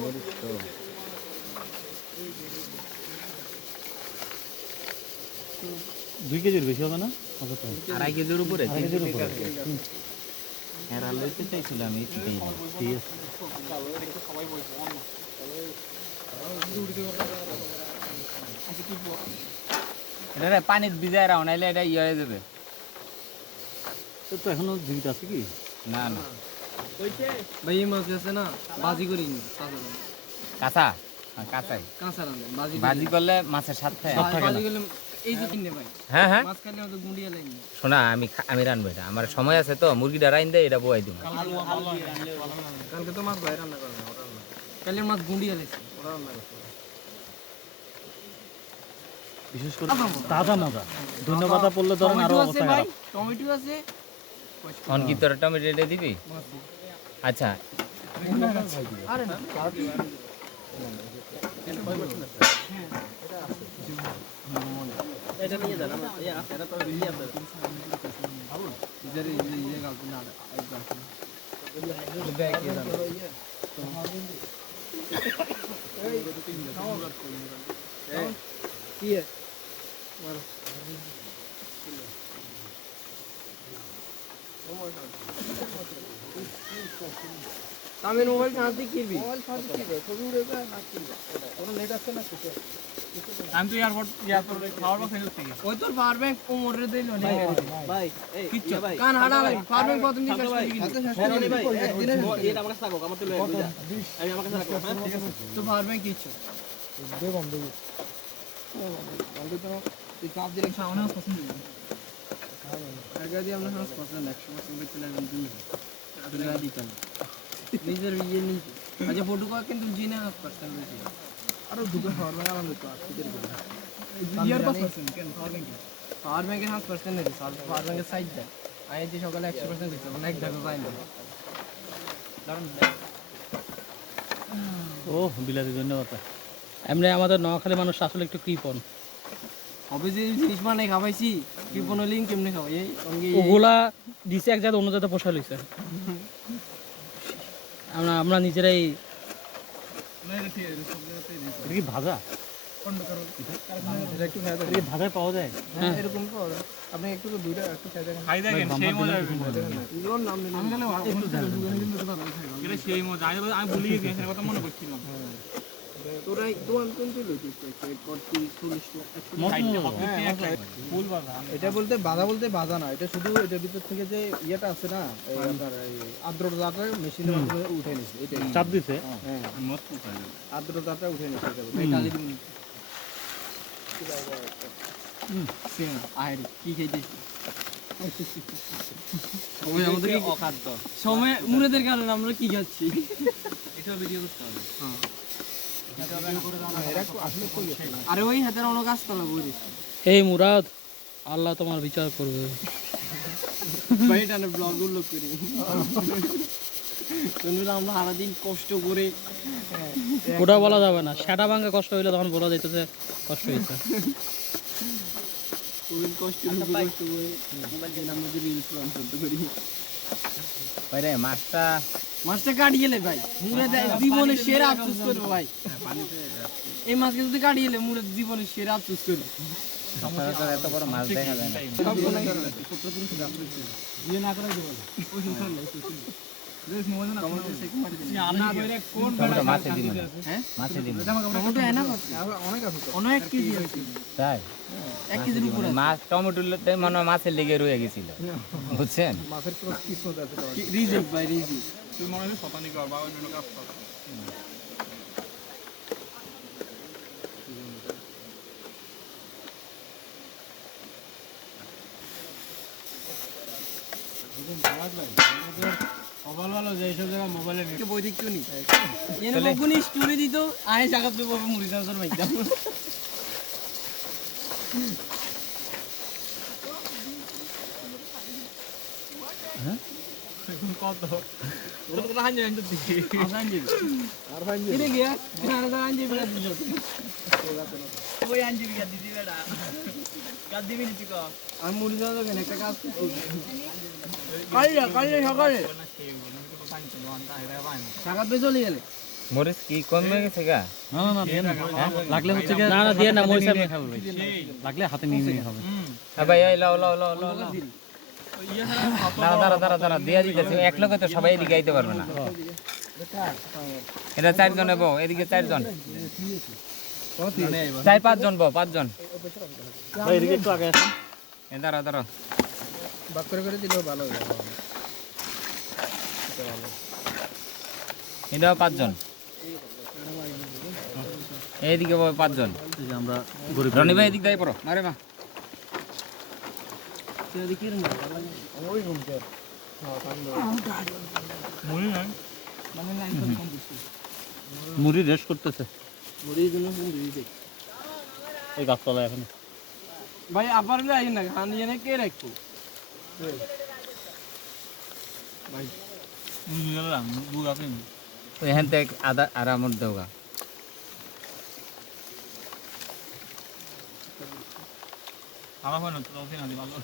মরিচ তো 2 কেজির বেশি হবে না? কত? 2.5 কেজির উপরে। 2.5 কেজির উপরে। হ্যাঁ, লইতে চাইছিলাম এই ঠিক ঠিক আছে। এটা পানির ভিজায় রাও নাইলে এটা ইয়ে হয়ে যাবে। তো এখনো জীবিত আছে কি? না না ভাই এই মাছ আছে না বাজি করি কাঁচা, হ্যাঁ, কাঁচাই কাঁচা রান্না বাজি ভাজি করলে মাছের স্বাদ থাকে। বাজি করলে এই যে কিনে ভাই হ্যাঁ হ্যাঁ, মাছ খাইলে আমাদের গুঁড়িয়ে লাইন না শোনা আমি রানবো এটা, আমার সময় আছে তো, মুরগিটা রাইন দেয় এটা বয়াই দিব। কালকে তো মাছ ভাই রান্না করে না ওরা রান্না কালকে মাছ গুঁড়িয়ে লাইছে ওরা রান্না করছে বিশেষ করে তাজা মজা। ধন্যবাদ পড়লে ধরেন আরো টমেটো আছে অবস্থা ভাই খারাপ। টমেটো আছে অন কি তোর টমেটো এটা দিবি? আচ্ছা আরে না এটা নিয়ে যান আমার এটা তো নিয়ে আপনার ইজারে ইয়ে গাল না আর গাল ব্যাগ এর কি है তামিল মোবাইল শান্তি কিরবি মোবাইল শান্তি কিরবে ছবি উড়বে না কিরবে কোন নেট আছে না কিছু আমি তো এয়ারপোর্ট খাওয়ার পর ফেরত থেকে ওই তোর পাওয়ার ব্যাংক কোমরে দিল না ভাই এই কিচ্ছু কান হাড়া ভাই পাওয়ার ব্যাংক প্রথম দিন শেষ করে দিবি ভাই একদিনে এটা আমার কাছে থাকো আমার তো লয়ে বুঝা আমি আমার কাছে রাখো হ্যাঁ ঠিক আছে তো পাওয়ার ব্যাংক কিচ্ছু দে বন্ধ দে বন্ধ তো তুই কাপ দিলে সামনে পছন্দ না আগে দিয়ে আমরা হাস পছন্দ 100% বেচতে লাগবেন দুই তুলে দিতাম নিজের ইয়ে নিজে আচ্ছা ফটো কল কিন্তু জিনে হাস পারছেন বেশি আরো দুটো পাওয়ার ব্যাংক আনন্দ তো আছে ইয়ার পাস পারছেন কেন পাওয়ার ব্যাংকের হাস পারছেন নেই পাওয়ার ব্যাংকের সাইড দেয় আমি যে সকালে 100% দিচ্ছি অনেক ধাপে পাই না ও বিলাতি ধন্যবাদ। এমনি আমাদের নোয়াখালী মানুষ আসলে একটু কৃপণ। হবে যে জিনিস মানে খাওয়াইছি কৃপণ লিঙ্ক কেমনে খাওয়াই এই সঙ্গে ওগুলা দিছে এক জায়গায় অন্য জায়গায় পোষা লইছে। আমরা নিজেরাই কি ভাজা এটা একটু খাই এটা কি ভাজায় পাওয়া যায়? হ্যাঁ এরকম তো আপনি একটু তো দুইটা একটু খাই দেখেন খাই দেখেন সেই মজা হবে এগুলোর নাম নিলাম আমি গেলে একটু এটা সেই মজা আমি ভুলে গেছি এখানে কথা মনে করছিলাম তোরা দোয়ান কোন তুই লইছিস 40 ফুল বাজা এটা বলতে বাধা না, এটা শুধু এটার ভিতর থেকে যে ইয়েটা আছে না এই আপনার এই আর্দ্রতাটা মেশিনের মাধ্যমে উঠে নিছে এটাই চাপ দিছে। হ্যাঁ মত কোথায় আর্দ্রতাটা উঠে নিছে এটা এই কাজে দিন সে আয় কি খাইছিস ওই আমাদের কি অখাদ্য সময় মুরেদের কারণে আমরা কি খাচ্ছি এটা ভিডিও করতে হবে এরা একটু আসলে কই গেছে না আরে ওই হাতের অনেক কাজ তোলা বলিস এই মুরাদ, আল্লাহ তোমার বিচার করবে। ভাই এটা না ব্লগ গুলো করি শুনলে আমরা সারাদিন কষ্ট করে ওটা বলা যাবে না, সেটা ভাঙা কষ্ট হইলে তখন বলা যাইতেছে কষ্ট হয়েছে। খুবই কষ্ট করে মোবাইল আমাদের রিলস বানাতে করি বাইরে মাছটা মাছটা কাটিয়ে গেলে ভাই মুরে জীবনের সেরা আফসোস করবো ভাই এই মাছকে যদি কাটিয়ে গেলে মুরে জীবনের সেরা আফসোস করবো সচরাচর এত বড় মাছ দেখা যায় না। ইয়ে না করে দেবো টমেটো মাছে দিব না, হ্যাঁ মাছে দিব না। টমেটো এনা অনেক আছে তো অনেক কেজি আছে তাই 1 কেজির উপরে মাছ টমেটোতে মনে হয় মাছের লেগে রয়ে গেছিল, বুঝছেন? মাছের ক্রস কিসমত আছে তো রিজেক্ট ভাই রিজেক্ট তুই মনে হয় শতানি কর বা অন্য কাজ কর মোবাইল ভালো যে এইসব জায়গায় মোবাইলে বই দেখতো নি এনে বকুনি স্টোরি দিত আয় জায়গা তো বাবা মুড়ি দাও মাইতাম কত তোর কথা হান জানি তো দেখি আসান যাবে আর ভাই এটা গিয়া কিনারে দাঁড়ান যাবে না দিল ওই আনজি গিয়া দিদি বেটা কাজ দিবি নি চিকো আমি মুড়ি দাও কেন একটা কাজ কাল সকালে না সেই তো পানি তো আনতা এটা পানি টাকা পে চলে গেলে মরিচ কি কমে গেছে গা? না না না দিয়ে না লাগলে হচ্ছে কি না না দিয়ে না মরিচ আমি খাবো ভাই লাগলে হাতে নিয়ে নিয়ে খাবে হ্যাঁ ভাই এই লাও লাও লাও লাও লাও। দাঁড়া দাঁড়া দাঁড়া দিয়া দিতেছি এক লোকে তো সবাই এদিকে আইতে পারবে না। এটা 4 জন বউ এদিকে 4 জন 4-5 জন বউ 5 জন। ভাই এদিকে একটু আগে আসেন এ দাঁড়া দাঁড়া বাক করে দিলেও ভালো হবে এটাও 5 জন এইদিকে বউ 5 জন। এই যে আমরা গরিব রনি ভাই এদিক দিয়ে পড়ো মারে মা মুড়ি রেস্ট করতেছে মুড়ির জন্য ফোন দিতে এই গাছতলায় এখন ভাই আবার যাই না খান দিয়ে না কে রাখবো তো এখান থেকে আদা আরামত দেওয়া আমার হয় না তো না দি ভালো